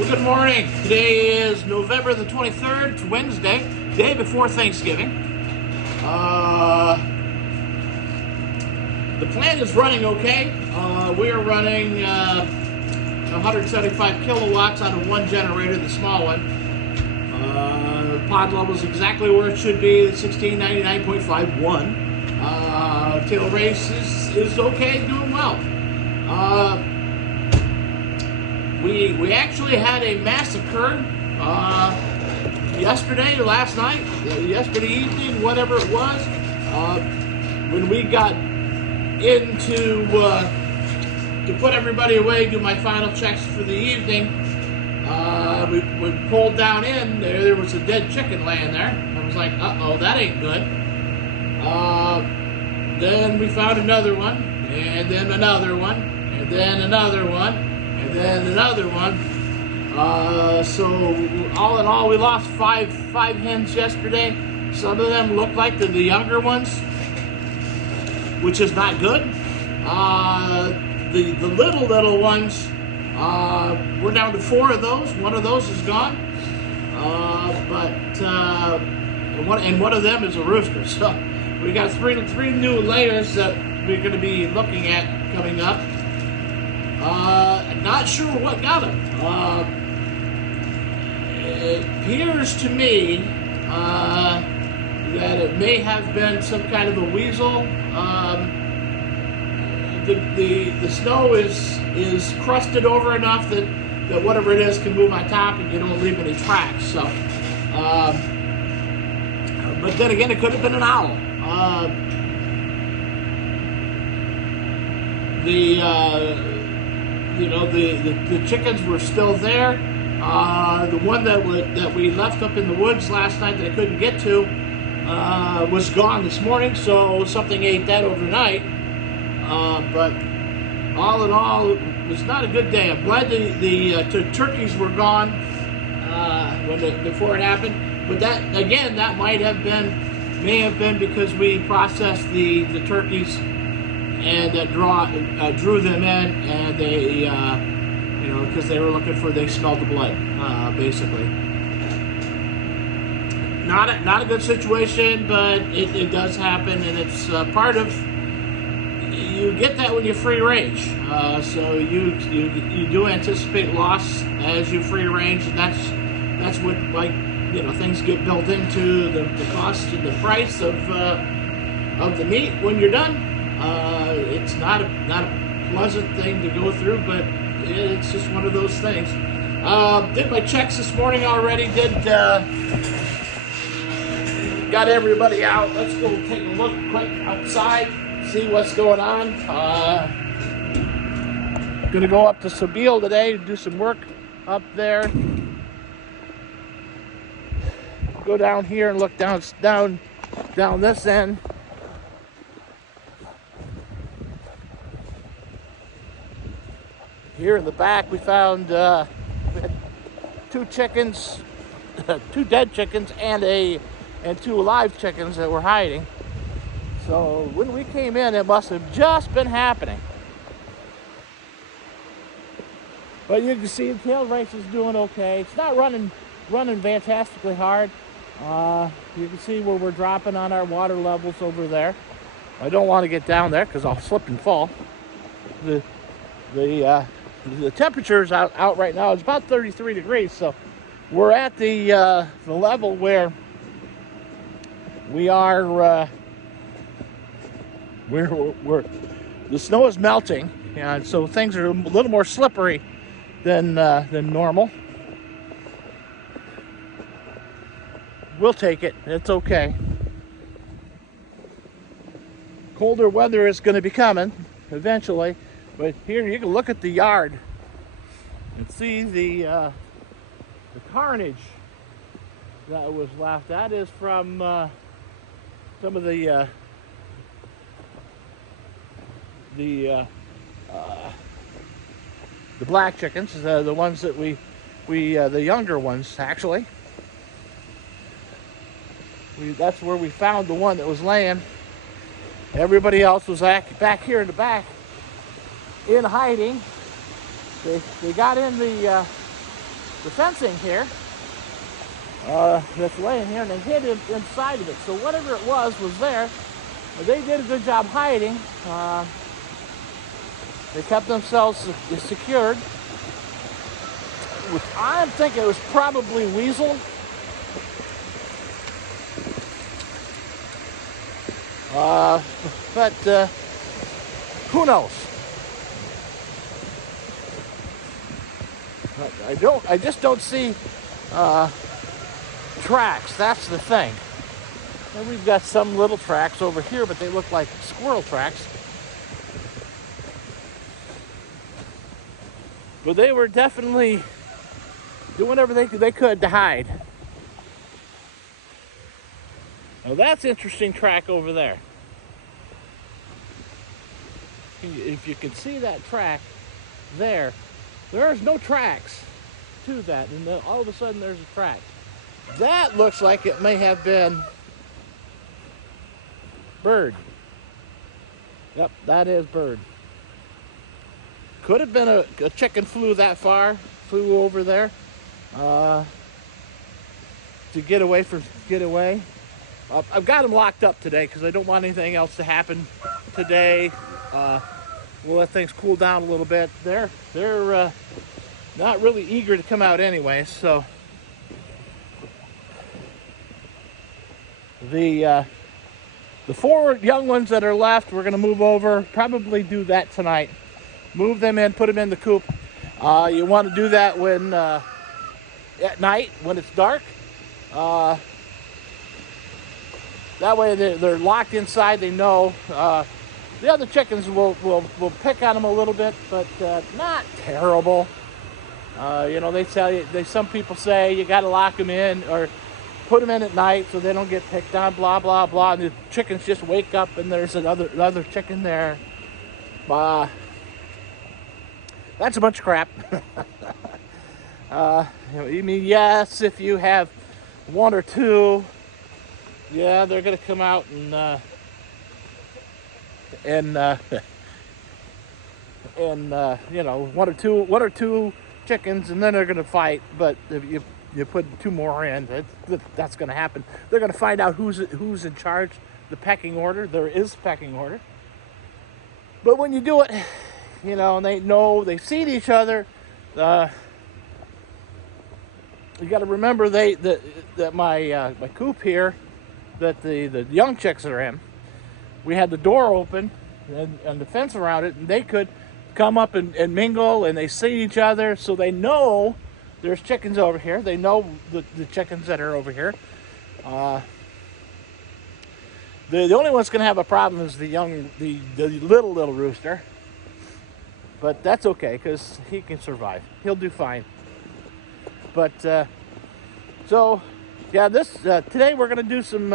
Well, good morning. Today is November the 23rd. It's Wednesday, day before Thanksgiving. The plant is running okay. We are running 175 kilowatts out of one generator, the small one. Pod level is exactly where it should be, 1699.51. Tail race is okay, doing well. We actually had a massacre yesterday evening, whatever it was, when we got into to put everybody away, do my final checks for the evening. We pulled down in there was a dead chicken laying there. I was like, uh-oh, that ain't good. Then we found another one, and then another one, and then another one, and then another one. So all in all, we lost five hens yesterday. Some of them look like the younger ones, which is not good. The little ones, we're down to 4 of those. One of those is gone. One of them is a rooster. So we got three new layers that we're going to be looking at coming up. Not sure what got them. It appears to me that it may have been some kind of a weasel. The snow is crusted over enough that whatever it is can move on top and you don't leave any tracks. So, but then again, it could have been an owl. The chickens were still there. The one that we left up in the woods last night that I couldn't get to was gone this morning, so something ate that overnight. But all in all, it was not a good day. I'm glad the turkeys were gone before it happened. But that again, that may have been because we processed the turkeys and drew them in, and they because they were they smelled the blood, basically. Not a good situation, but it does happen, and it's part of. You get that when you free range, so you do anticipate loss as you free range, and that's what things get built into the cost and the price of the meat when you're done. It's not a pleasant thing to go through, but it's just one of those things. Did my checks this morning already. Got everybody out. Let's go take a look quick outside. See what's going on. Gonna go up to Sabile today to do some work up there. Go down here and look down this end. Here in the back, we found we had 2 chickens, 2 dead chickens, and 2 live chickens that were hiding. So when we came in, it must have just been happening. But you can see the tail race is doing okay. It's not running fantastically hard. You can see where we're dropping on our water levels over there. I don't want to get down there because I'll slip and fall. The temperatures out right now is about 33 degrees. So we're at the level where we are. We're the snow is melting, and so things are a little more slippery than normal. We'll take it. It's okay. Colder weather is going to be coming eventually, but here you can look at the yard and see the carnage that was left. That is from some of the black chickens, the ones that we the younger ones actually. That's where we found the one that was laying. Everybody else was back here in the back in hiding. They got in the the fencing here that's laying here, and they hid it inside of it. So whatever it was there. They did a good job hiding. They kept themselves secured. Which I'm thinking it was probably weasel. But who knows? I just don't see tracks. That's the thing. And we've got some little tracks over here, but they look like squirrel tracks. But they were definitely doing whatever they could to hide. Now that's an interesting track over there. If you can see that track there, there's no tracks to that, and then all of a sudden there's a track. That looks like it may have been bird. Yep, that is bird. Could have been a chicken flew over there to get away. I've got them locked up today because I don't want anything else to happen today. We'll let things cool down a little bit. They're not really eager to come out anyway, so the 4 young ones that are left, we're going to move over. Probably do that tonight. Move them in, put them in the coop. You want to do that when at night when it's dark. That way they're locked inside. They know. The other chickens will pick on them a little bit, but not terrible. Some people say you got to lock them in or put them in at night so they don't get picked on. Blah blah blah. And the chickens just wake up and there's another chicken there. That's a bunch of crap. Yes, if you have 1 or 2, yeah, they're gonna come out and 1 or 2 chickens, and then they're gonna fight. But if you put 2 more in, that's gonna happen. They're gonna find out who's in charge. The pecking order. There is pecking order. But when you do it, and they know they've seen each other. You got to remember that my coop here, that the young chicks are in. We had the door open and the fence around it, and they could come up and mingle, and they see each other, so they know there's chickens over here. They know the chickens that are over here. The only one's going to have a problem is the little rooster. But that's okay, because he can survive. He'll do fine. But, so, yeah, today we're going to do some,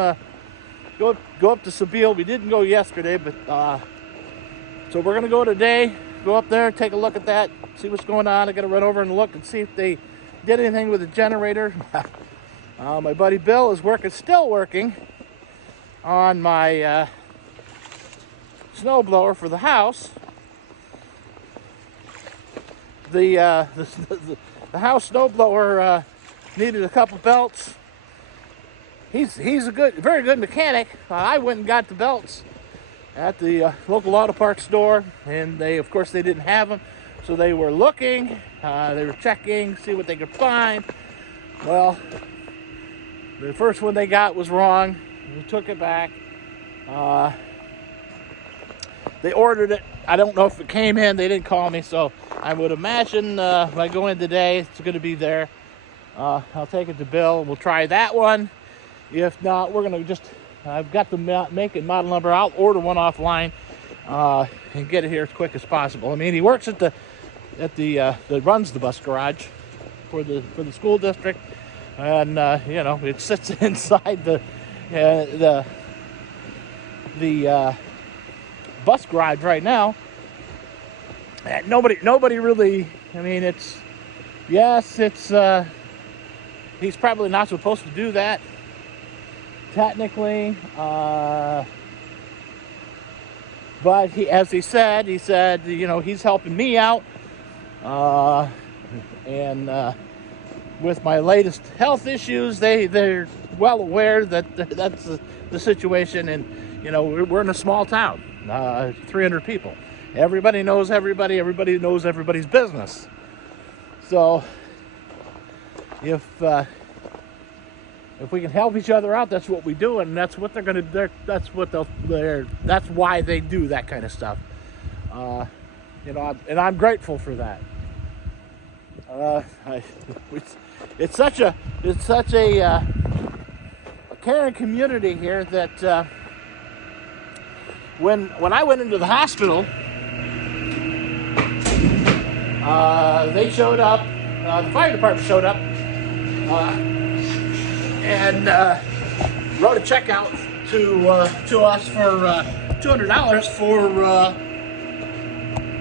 go up to Sabile. We didn't go yesterday, but, so we're going to go today, go up there, take a look at that, see what's going on. I got to run over and look and see if they did anything with the generator. My buddy Bill is still working on my, snow blower for the house. The house snowblower needed a couple belts. He's a very good mechanic. I went and got the belts at the local auto parts store, and of course they didn't have them, so they were looking, they were checking, see what they could find. Well, the first one they got was wrong. We took it back. They ordered it. I don't know if it came in. They didn't call me, so I would imagine if I go in today, it's going to be there. I'll take it to Bill. We'll try that one. If not, we're going to I've got the make and model number. I'll order one offline and get it here as quick as possible. I mean, he works that runs the bus garage for the school district, and it sits inside the bus garage right now. And nobody really. I mean, he's probably not supposed to do that technically, but he said he's helping me out, and with my latest health issues, they're well aware that that's the situation. And you know, we're in a small town, 300 people. Everybody knows everybody. Everybody knows everybody's business. So if we can help each other out, that's what we do, and that's what they're gonna do. That's why they do that kind of stuff. You know, and I'm grateful for that. It's such a caring community here that when I went into the hospital, they showed up. The fire department showed up and wrote a check out to us for $200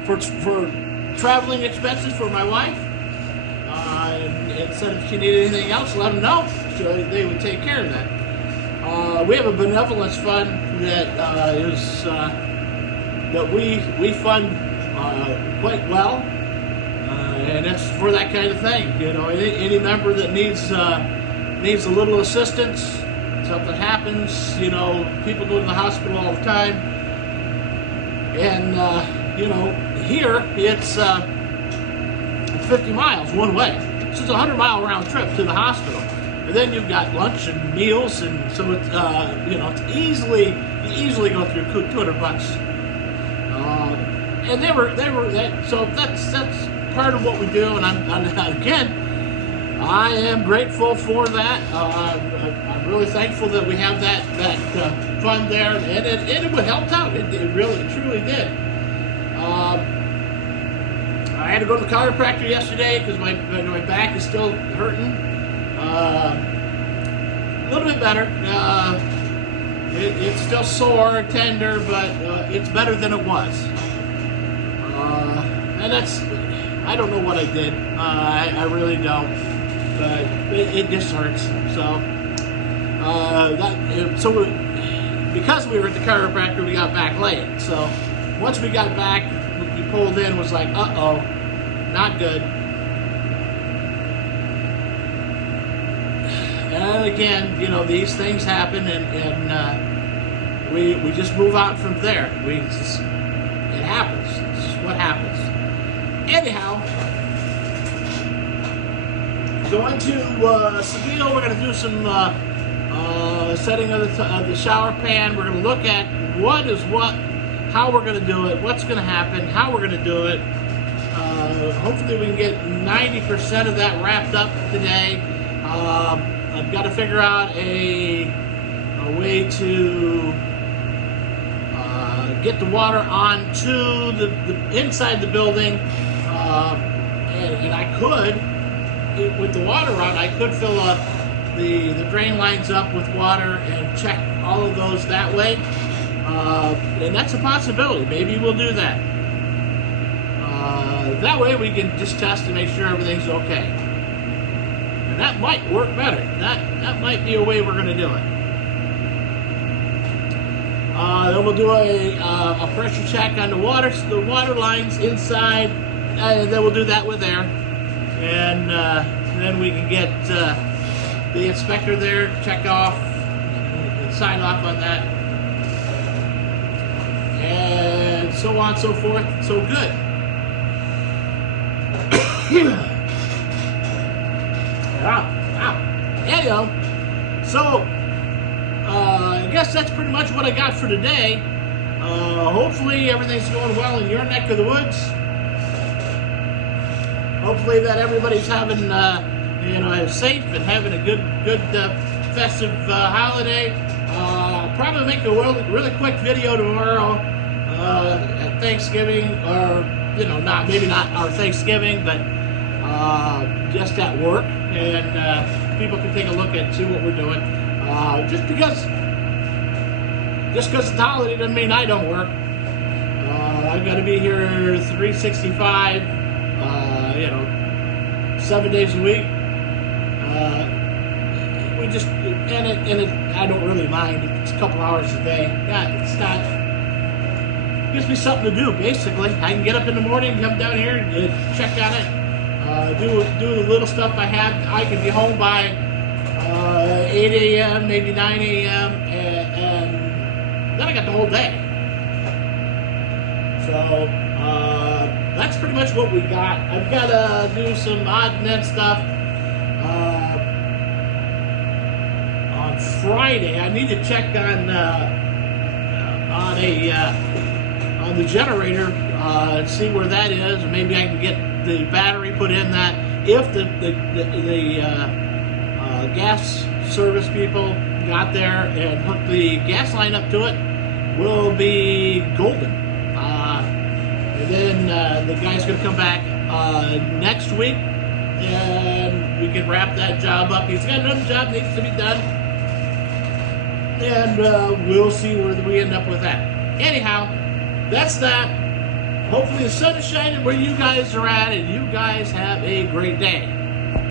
for traveling expenses for my wife. And said if she needed anything else, let them know. So they would take care of that. We have a benevolence fund that that we fund quite well, and it's for that kind of thing. You know, any member that needs a little assistance, something happens. You know, people go to the hospital all the time, and you know, here it's 50 miles one way. So it's a 100-mile round trip to the hospital. And then you've got lunch and meals, and so it's, you know, it's easily go through $200. And they were so that's part of what we do, and again, I am grateful for that. I'm really thankful that we have that fund there, and it helped out. It really, truly did. I had to go to the chiropractor yesterday because my back is still hurting. A little bit better. It's still sore, tender, but it's better than it was. And that's, I don't know what I did. I really don't. But it just hurts. So, because we were at the chiropractor, we got back late. So, once we got back, we pulled in, was like, uh-oh, not good. And again, you know, these things happen, and we just move on from there. It happens. It's just what happens. Anyhow, going to Seville, we're going to do some setting of the shower pan. We're going to look at how we're going to do it, what's going to happen, how we're going to do it. Hopefully we can get 90% of that wrapped up today. I've got to figure out a way to get the water onto the inside the building, and I could, with the water on, I could fill up the drain lines up with water and check all of those that way. And that's a possibility. Maybe we'll do that. That way we can just test to make sure everything's okay. And that might work better. That might be a way we're going to do it. Then we'll do a pressure check on the water lines inside, and then we'll do that with air. And then we can get the inspector there to check off and sign off on that. And so on, so forth, so good. Anyhow, so I guess that's pretty much what I got for today. Hopefully everything's going well in your neck of the woods. Hopefully that everybody's having, safe and having a good festive holiday. I'll probably make a really quick video tomorrow at Thanksgiving, or maybe not our Thanksgiving, but just at work, and people can take a look and see what we're doing. Just because it's a holiday doesn't mean I don't work. I've got to be here 365, 7 days a week. I don't really mind. It's a couple hours a day. It's not. It gives me something to do. Basically, I can get up in the morning, come down here, and check on it. do the little stuff I have. I can be home by 8 a.m., maybe 9 a.m., and then I got the whole day. So that's pretty much what we got. I've got to do some odd and end stuff. On Friday, I need to check on the generator and see where that is, and maybe I can get the battery put in that. If the gas service people got there and hooked the gas line up to it, we'll be golden. And then the guy's going to come back next week, and we can wrap that job up. He's got another job that needs to be done, and we'll see where we end up with that. Anyhow, that's that. Hopefully the sun is shining where you guys are at, and you guys have a great day.